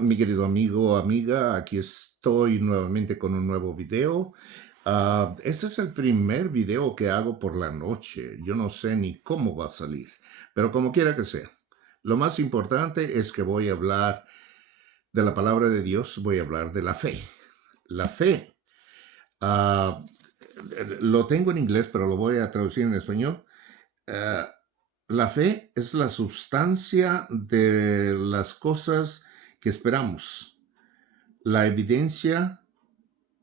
Mi querido amigo o amiga, aquí estoy nuevamente con un nuevo video. Este es el primer video que hago por la noche. Yo no sé ni cómo va a salir, pero como quiera que sea. Lo más importante es que voy a hablar de la palabra de Dios, voy a hablar de la fe. La fe, ah, lo tengo en inglés, pero lo voy a traducir en español. Ah, la fe es la sustancia de las cosas que esperamos, la evidencia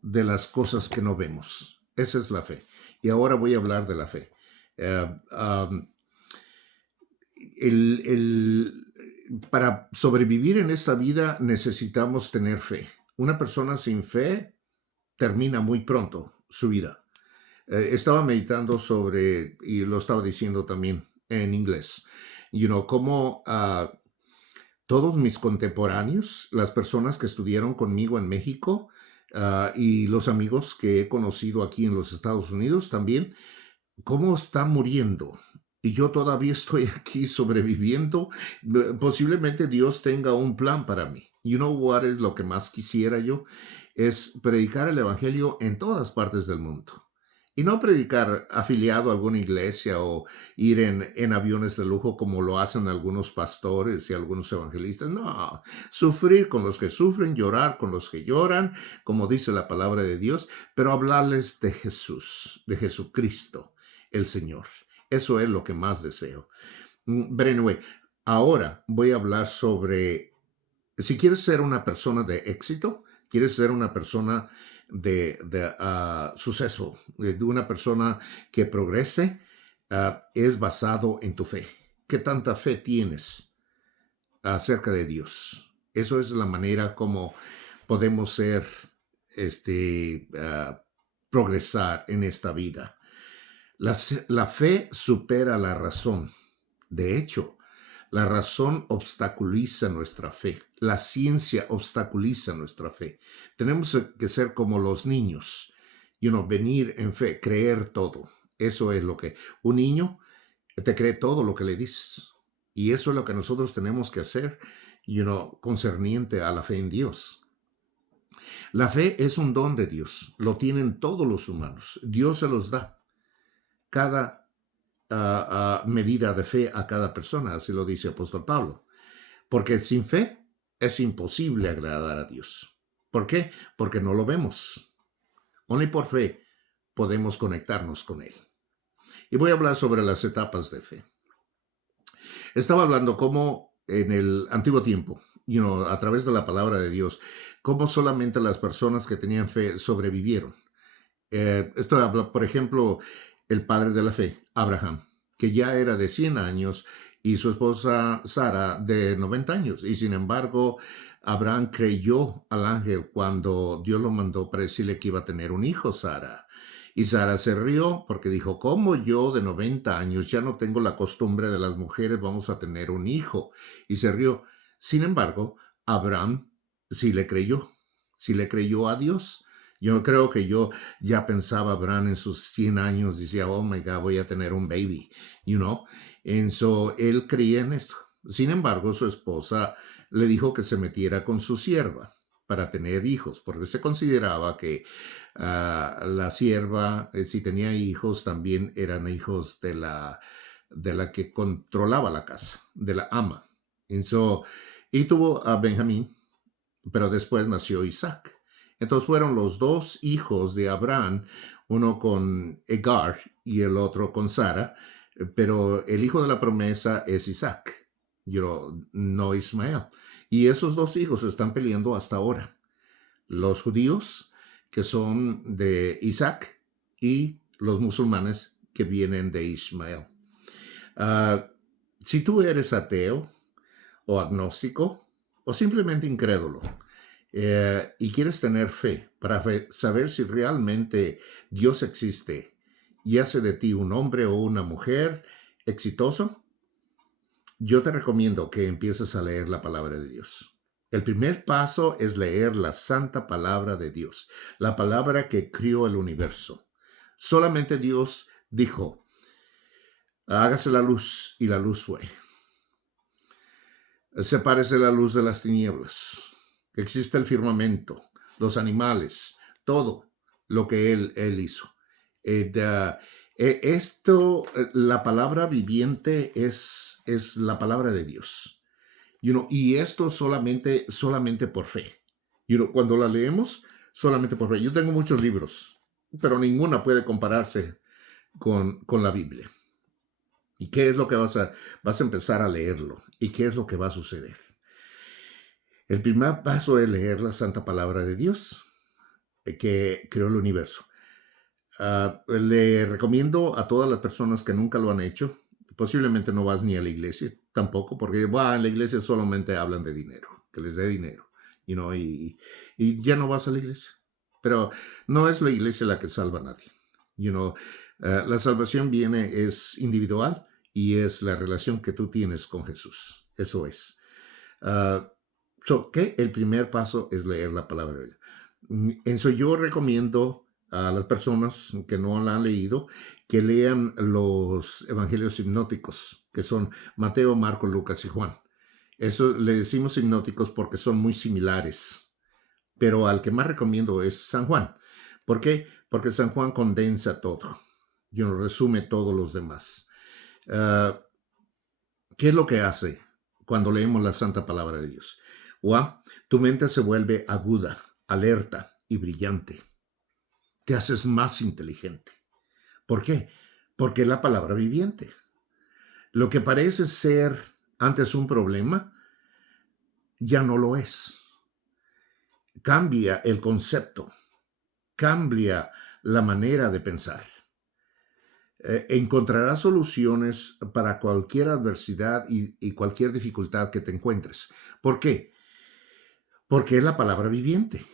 de las cosas que no vemos. Esa es la fe. Y ahora voy a hablar de la fe. Eh, um, para sobrevivir en esta vida necesitamos tener fe. Una persona sin fe termina muy pronto su vida. Estaba meditando sobre, y lo estaba diciendo también en inglés, cómo todos mis contemporáneos, las personas que estudiaron conmigo en México, y los amigos que he conocido aquí en los Estados Unidos también, cómo están muriendo. Y yo todavía estoy aquí sobreviviendo. Posiblemente Dios tenga un plan para mí. You know what es lo que más quisiera yo? Es predicar el Evangelio en todas partes del mundo. Y no predicar afiliado a alguna iglesia o ir en aviones de lujo como lo hacen algunos pastores y algunos evangelistas. No, sufrir con los que sufren, llorar con los que lloran, como dice la palabra de Dios, pero hablarles de Jesús, de Jesucristo, el Señor. Eso es lo que más deseo. But anyway, ahora voy a hablar sobre si quieres ser una persona de éxito, quieres ser una persona de suceso, de una persona que progrese, es basado en tu fe. ¿Qué tanta fe tienes acerca de Dios? Eso es la manera como podemos ser, progresar en esta vida. La fe supera la razón. De hecho, la razón obstaculiza nuestra fe. La ciencia obstaculiza nuestra fe. Tenemos que ser como los niños. Venir en fe, creer todo. Eso es lo que un niño te cree todo lo que le dices. Y eso es lo que nosotros tenemos que hacer, concerniente a la fe en Dios. La fe es un don de Dios. Lo tienen todos los humanos. Dios se los da. Cada medida de fe a cada persona, así lo dice apóstol Pablo. Porque sin fe es imposible agradar a Dios. ¿Por qué? Porque no lo vemos. Only por fe podemos conectarnos con Él. Y voy a hablar sobre las etapas de fe. Estaba hablando cómo en el antiguo tiempo, a través de la palabra de Dios, cómo solamente las personas que tenían fe sobrevivieron. Esto habla, por ejemplo, el padre de la fe, Abraham, que ya era de 100 años y su esposa Sara de 90 años. Y sin embargo, Abraham creyó al ángel cuando Dios lo mandó para decirle que iba a tener un hijo, Sara. Y Sara se rió porque dijo, ¿cómo yo de 90 años ya no tengo la costumbre de las mujeres, vamos a tener un hijo? Y se rió. Sin embargo, Abraham sí le creyó a Dios. Yo creo que yo ya pensaba Abraham en sus 100 años, decía, oh my God, voy a tener un baby, And so, él creía en esto. Sin embargo, su esposa le dijo que se metiera con su sierva para tener hijos, porque se consideraba que la sierva, si tenía hijos, también eran hijos de la que controlaba la casa, de la ama. Y tuvo a Benjamín, pero después nació Isaac. Entonces fueron los dos hijos de Abraham, uno con Agar y el otro con Sara, pero el hijo de la promesa es Isaac, no Ismael. Y esos dos hijos están peleando hasta ahora. Los judíos, que son de Isaac, y los musulmanes, que vienen de Ismael. Si tú eres ateo o agnóstico o simplemente incrédulo, y quieres tener fe para saber si realmente Dios existe y hace de ti un hombre o una mujer exitoso, yo te recomiendo que empieces a leer la palabra de Dios. El primer paso es leer la santa palabra de Dios, la palabra que crió el universo. Solamente Dios dijo, hágase la luz, y la luz fue. Sepárese la luz de las tinieblas. Existe el firmamento, los animales, todo lo que él hizo. La palabra viviente es la palabra de Dios. Y esto solamente por fe. Cuando la leemos, solamente por fe. Yo tengo muchos libros, pero ninguna puede compararse con la Biblia. ¿Y qué es lo que vas a empezar a leerlo? ¿Y qué es lo que va a suceder? El primer paso es leer la santa palabra de Dios, que creó el universo. Le recomiendo a todas las personas que nunca lo han hecho, posiblemente no vas ni a la iglesia tampoco, porque en la iglesia solamente hablan de dinero, que les dé dinero, y ya no vas a la iglesia. Pero no es la iglesia la que salva a nadie. La salvación es individual y es la relación que tú tienes con Jesús. Eso es. ¿Qué? El primer paso es leer la palabra de Dios. Eso yo recomiendo a las personas que no la han leído que lean los evangelios hipnóticos, que son Mateo, Marcos, Lucas y Juan. Eso le decimos hipnóticos porque son muy similares, pero al que más recomiendo es San Juan. ¿Por qué? Porque San Juan condensa todo, resume todos los demás. ¿Qué es lo que hace cuando leemos la santa palabra de Dios? Tu mente se vuelve aguda, alerta y brillante. Te haces más inteligente. ¿Por qué? Porque es la palabra viviente. Lo que parece ser antes un problema, ya no lo es. Cambia el concepto, cambia la manera de pensar. Encontrarás soluciones para cualquier adversidad y cualquier dificultad que te encuentres. ¿Por qué? Porque es la palabra viviente.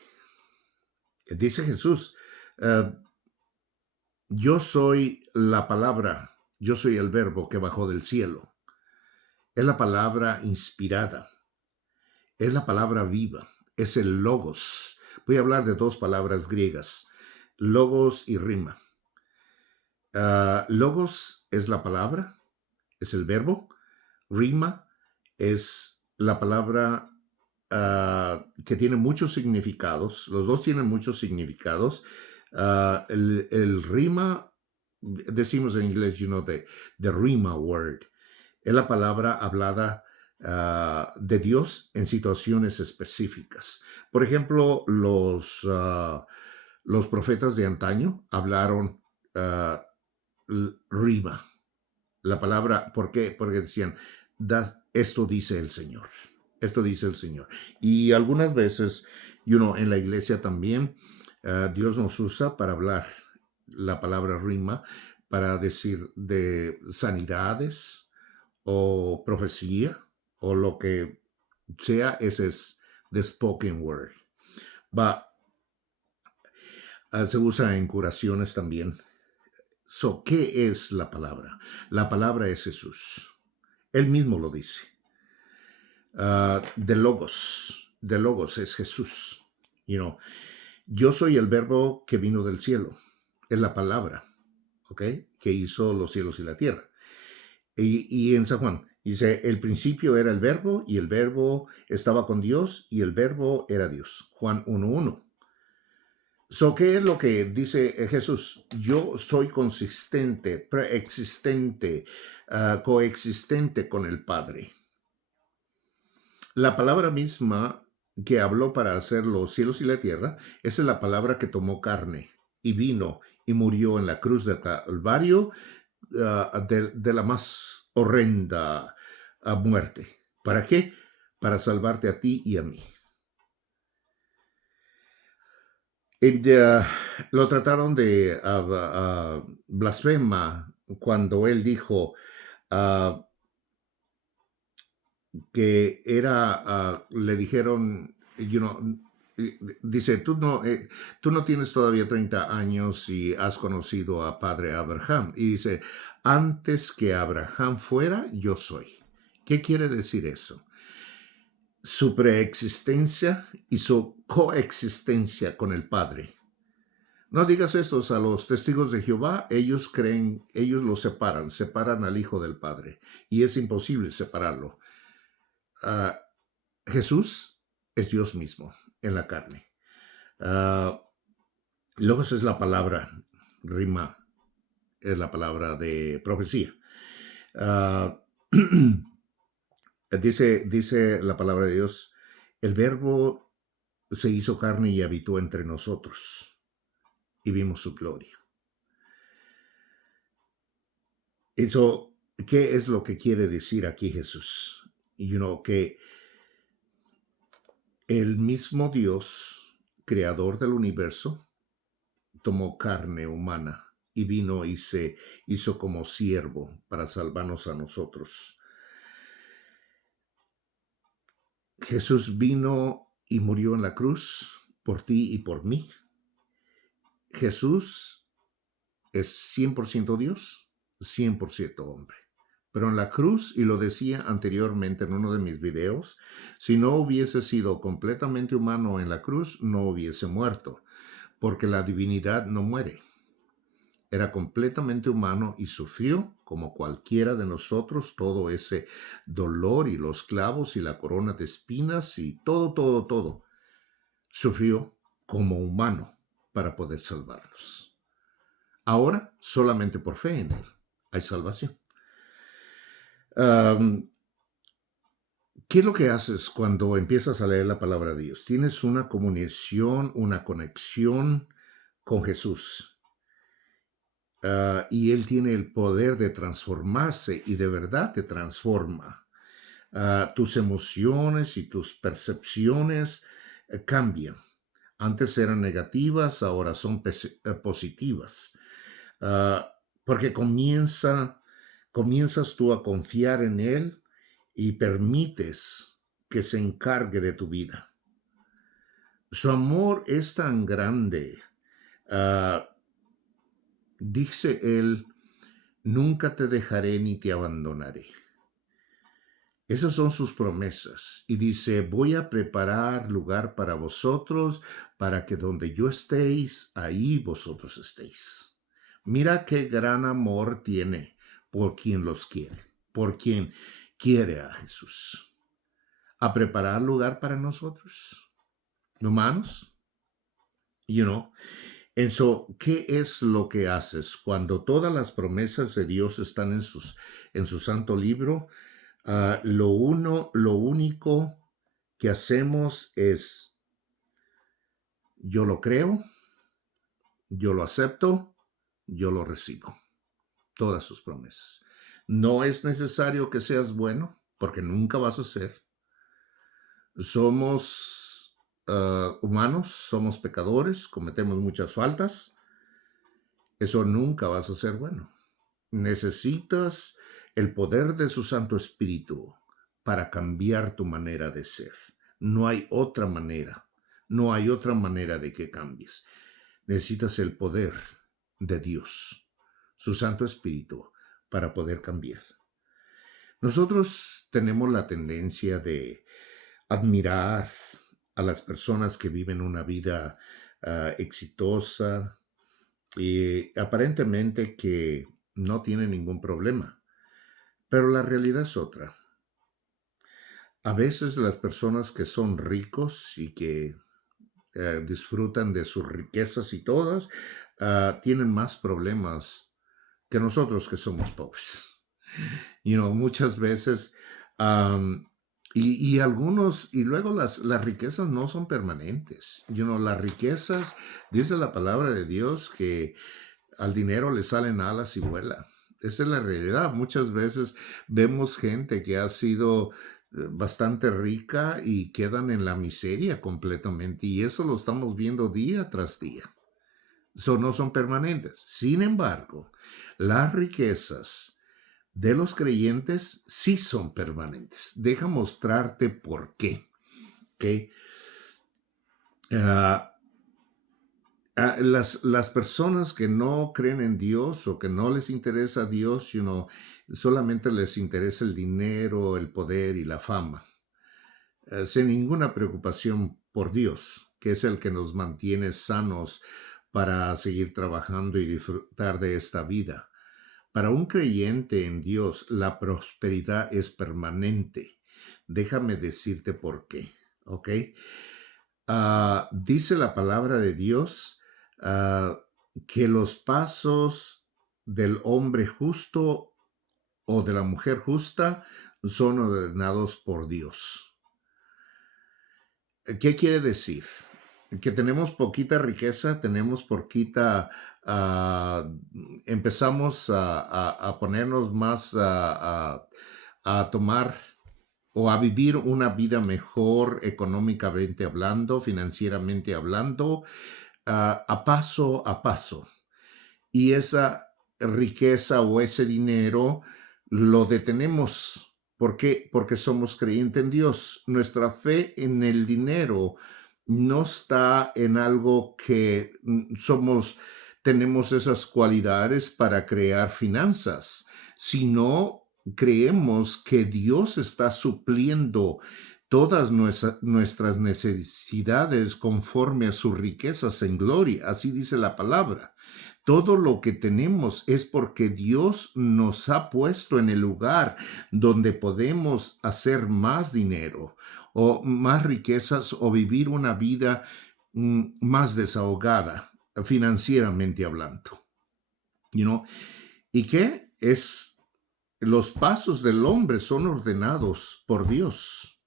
Dice Jesús, yo soy la palabra, yo soy el verbo que bajó del cielo. Es la palabra inspirada, es la palabra viva, es el logos. Voy a hablar de dos palabras griegas, logos y rima. Logos es la palabra, es el verbo. Rima es la palabra que tiene muchos significados. Los dos tienen muchos significados. El rima, decimos en inglés, the rima word, es la palabra hablada de Dios en situaciones específicas. Por ejemplo, los profetas de antaño hablaron rima. La palabra, ¿por qué? Porque decían, esto dice el Señor. Esto dice el Señor. Y algunas veces, en la iglesia también, Dios nos usa para hablar la palabra rima, para decir de sanidades o profecía o lo que sea, ese es the spoken word. Se usa en curaciones también. ¿Qué es la palabra? La palabra es Jesús. Él mismo lo dice. De logos es Jesús. Yo soy el verbo que vino del cielo. Es la palabra, ¿ok? Que hizo los cielos y la tierra. Y en San Juan dice, el principio era el verbo y el verbo estaba con Dios y el verbo era Dios. Juan 1:1. ¿Qué es lo que dice Jesús? Yo soy consistente, preexistente, coexistente con el Padre. La palabra misma que habló para hacer los cielos y la tierra, esa es la palabra que tomó carne y vino y murió en la cruz del Calvario de la más horrenda muerte. ¿Para qué? Para salvarte a ti y a mí. Lo trataron de blasfema cuando él dijo que le dijeron, dice, tú no tienes todavía 30 años y has conocido a padre Abraham. Y dice, antes que Abraham fuera, yo soy. ¿Qué quiere decir eso? Su preexistencia y su coexistencia con el Padre. No digas esto a los testigos de Jehová, ellos lo separan al Hijo del Padre, y es imposible separarlo. ah, Jesús es Dios mismo en la carne. Ah, Logos es la palabra, rima es la palabra de profecía. Ah, dice la palabra de Dios, el verbo se hizo carne y habitó entre nosotros y vimos su gloria. Eso, ¿qué es lo que quiere decir aquí Jesús? Que el mismo Dios, creador del universo, tomó carne humana y vino y se hizo como siervo para salvarnos a nosotros. Jesús vino y murió en la cruz por ti y por mí. Jesús es 100% Dios, 100% hombre. Pero en la cruz, y lo decía anteriormente en uno de mis videos, si no hubiese sido completamente humano en la cruz, no hubiese muerto, porque la divinidad no muere. Era completamente humano y sufrió, como cualquiera de nosotros, todo ese dolor y los clavos y la corona de espinas y todo. Sufrió como humano para poder salvarnos. Ahora, solamente por fe en Él hay salvación. ¿Qué es lo que haces cuando empiezas a leer la palabra de Dios? Tienes una comunión, una conexión con Jesús. Y Él tiene el poder de transformarse y de verdad te transforma. Tus emociones y tus percepciones cambian. Antes eran negativas, ahora son positivas. Porque comienzas tú a confiar en Él y permites que se encargue de tu vida. Su amor es tan grande. Dice Él, nunca te dejaré ni te abandonaré. Esas son sus promesas. Y dice, voy a preparar lugar para vosotros, para que donde yo estéis, ahí vosotros estéis. Mira qué gran amor tiene por quien los quiere, por quien quiere a Jesús. A preparar lugar para nosotros, humanos. ¿Qué es lo que haces cuando todas las promesas de Dios están en su santo libro? Lo único que hacemos es, yo lo creo, yo lo acepto, yo lo recibo. Todas sus promesas. No es necesario que seas bueno, porque nunca vas a ser. Somos humanos, somos pecadores, cometemos muchas faltas. Eso nunca vas a ser bueno. Necesitas el poder de su Santo Espíritu para cambiar tu manera de ser. No hay otra manera. No hay otra manera de que cambies. Necesitas el poder de Dios, su Santo Espíritu, para poder cambiar. Nosotros tenemos la tendencia de admirar a las personas que viven una vida exitosa y aparentemente que no tienen ningún problema. Pero la realidad es otra. A veces las personas que son ricos y que disfrutan de sus riquezas y todas, tienen más problemas que nosotros que somos pobres. Muchas veces, y luego las riquezas no son permanentes. Las riquezas, dice la palabra de Dios que al dinero le salen alas y vuela. Esa es la realidad. Muchas veces vemos gente que ha sido bastante rica y quedan en la miseria completamente. Y eso lo estamos viendo día tras día. No son permanentes. Sin embargo, las riquezas de los creyentes sí son permanentes. Deja mostrarte por qué. ¿Okay? Las personas que no creen en Dios o que no les interesa Dios, solamente les interesa el dinero, el poder y la fama, sin ninguna preocupación por Dios, que es el que nos mantiene sanos para seguir trabajando y disfrutar de esta vida. Para un creyente en Dios, la prosperidad es permanente. Déjame decirte por qué, ¿ok? Dice la palabra de Dios ah, que los pasos del hombre justo o de la mujer justa son ordenados por Dios. ¿Qué quiere decir? Que tenemos poquita riqueza, tenemos poquita, ah, empezamos a ponernos más a tomar o a vivir una vida mejor económicamente hablando, financieramente hablando, a paso a paso. Y esa riqueza o ese dinero lo detenemos. ¿Por qué? Porque somos creyentes en Dios. Nuestra fe en el dinero no está en algo que tenemos esas cualidades para crear finanzas, sino creemos que Dios está supliendo todas nuestras necesidades conforme a sus riquezas en gloria. Así dice la palabra. Todo lo que tenemos es porque Dios nos ha puesto en el lugar donde podemos hacer más dinero o más riquezas o vivir una vida más desahogada, financieramente hablando. You know? ¿Y qué? Los pasos del hombre son ordenados por Dios.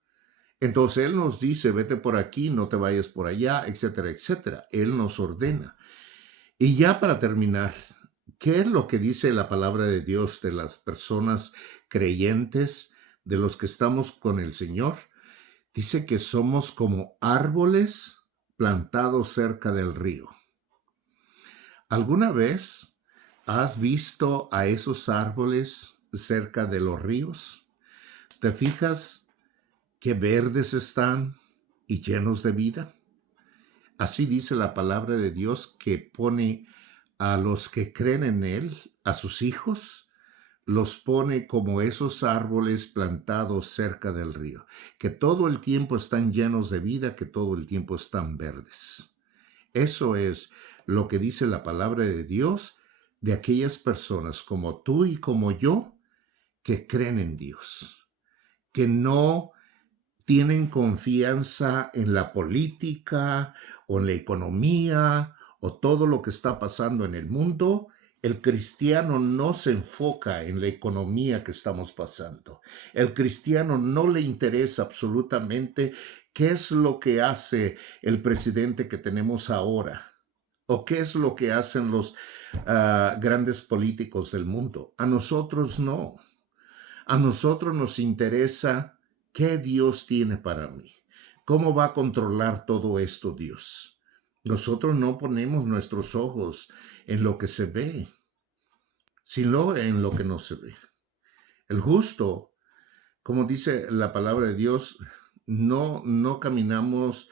Entonces Él nos dice, vete por aquí, no te vayas por allá, etcétera, etcétera. Él nos ordena. Y ya para terminar, ¿qué es lo que dice la palabra de Dios de las personas creyentes, de los que estamos con el Señor? Dice que somos como árboles plantados cerca del río. ¿Alguna vez has visto a esos árboles cerca de los ríos? ¿Te fijas qué verdes están y llenos de vida? Así dice la palabra de Dios, que pone a los que creen en Él, a sus hijos, los pone como esos árboles plantados cerca del río, que todo el tiempo están llenos de vida, que todo el tiempo están verdes. Eso es lo que dice la palabra de Dios de aquellas personas como tú y como yo que creen en Dios, que no tienen confianza en la política o en la economía o todo lo que está pasando en el mundo. El cristiano no se enfoca en la economía que estamos pasando. El cristiano no le interesa absolutamente qué es lo que hace el presidente que tenemos ahora o qué es lo que hacen los grandes políticos del mundo. A nosotros no. A nosotros nos interesa qué Dios tiene para mí. ¿Cómo va a controlar todo esto Dios? Nosotros no ponemos nuestros ojos en lo que se ve, sino en lo que no se ve. El justo, como dice la palabra de Dios, no caminamos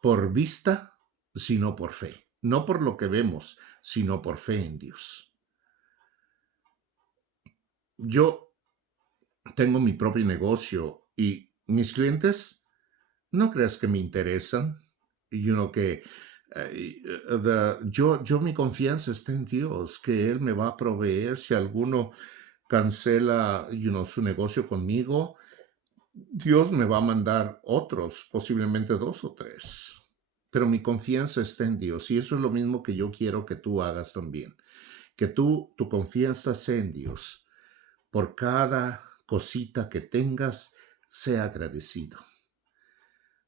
por vista, sino por fe. No por lo que vemos, sino por fe en Dios. Yo tengo mi propio negocio y mis clientes, no creas que me interesan. Que yo mi confianza está en Dios, que Él me va a proveer. Si alguno cancela, su negocio conmigo, Dios me va a mandar otros, posiblemente 2 o 3. Pero mi confianza está en Dios y eso es lo mismo que yo quiero que tú hagas también. Que tu confianza sea en Dios. Por cada cosita que tengas, sea agradecido.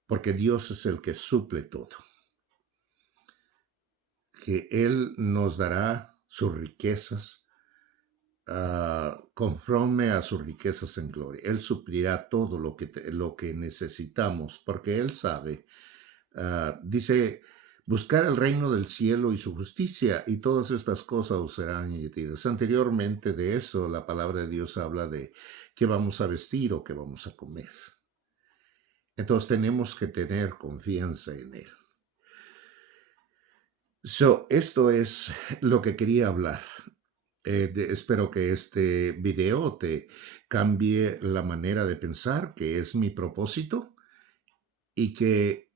Porque Dios es el que suple todo. Que Él nos dará sus riquezas conforme a sus riquezas en gloria. Él suplirá todo lo que necesitamos, porque Él sabe. Dice, buscar el reino del cielo y su justicia, y todas estas cosas os serán añadidas. Anteriormente de eso, la palabra de Dios habla de qué vamos a vestir o qué vamos a comer. Entonces tenemos que tener confianza en Él. Esto es lo que quería hablar. Espero que este video te cambie la manera de pensar, que es mi propósito, y que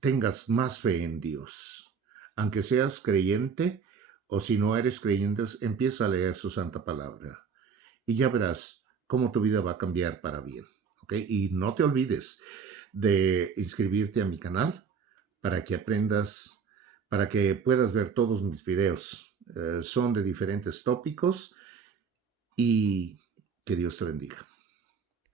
tengas más fe en Dios. Aunque seas creyente o si no eres creyente, empieza a leer su santa palabra y ya verás cómo tu vida va a cambiar para bien. ¿ok? Y no te olvides de inscribirte a mi canal para que aprendas, para que puedas ver todos mis videos. Son de diferentes tópicos y que Dios te bendiga.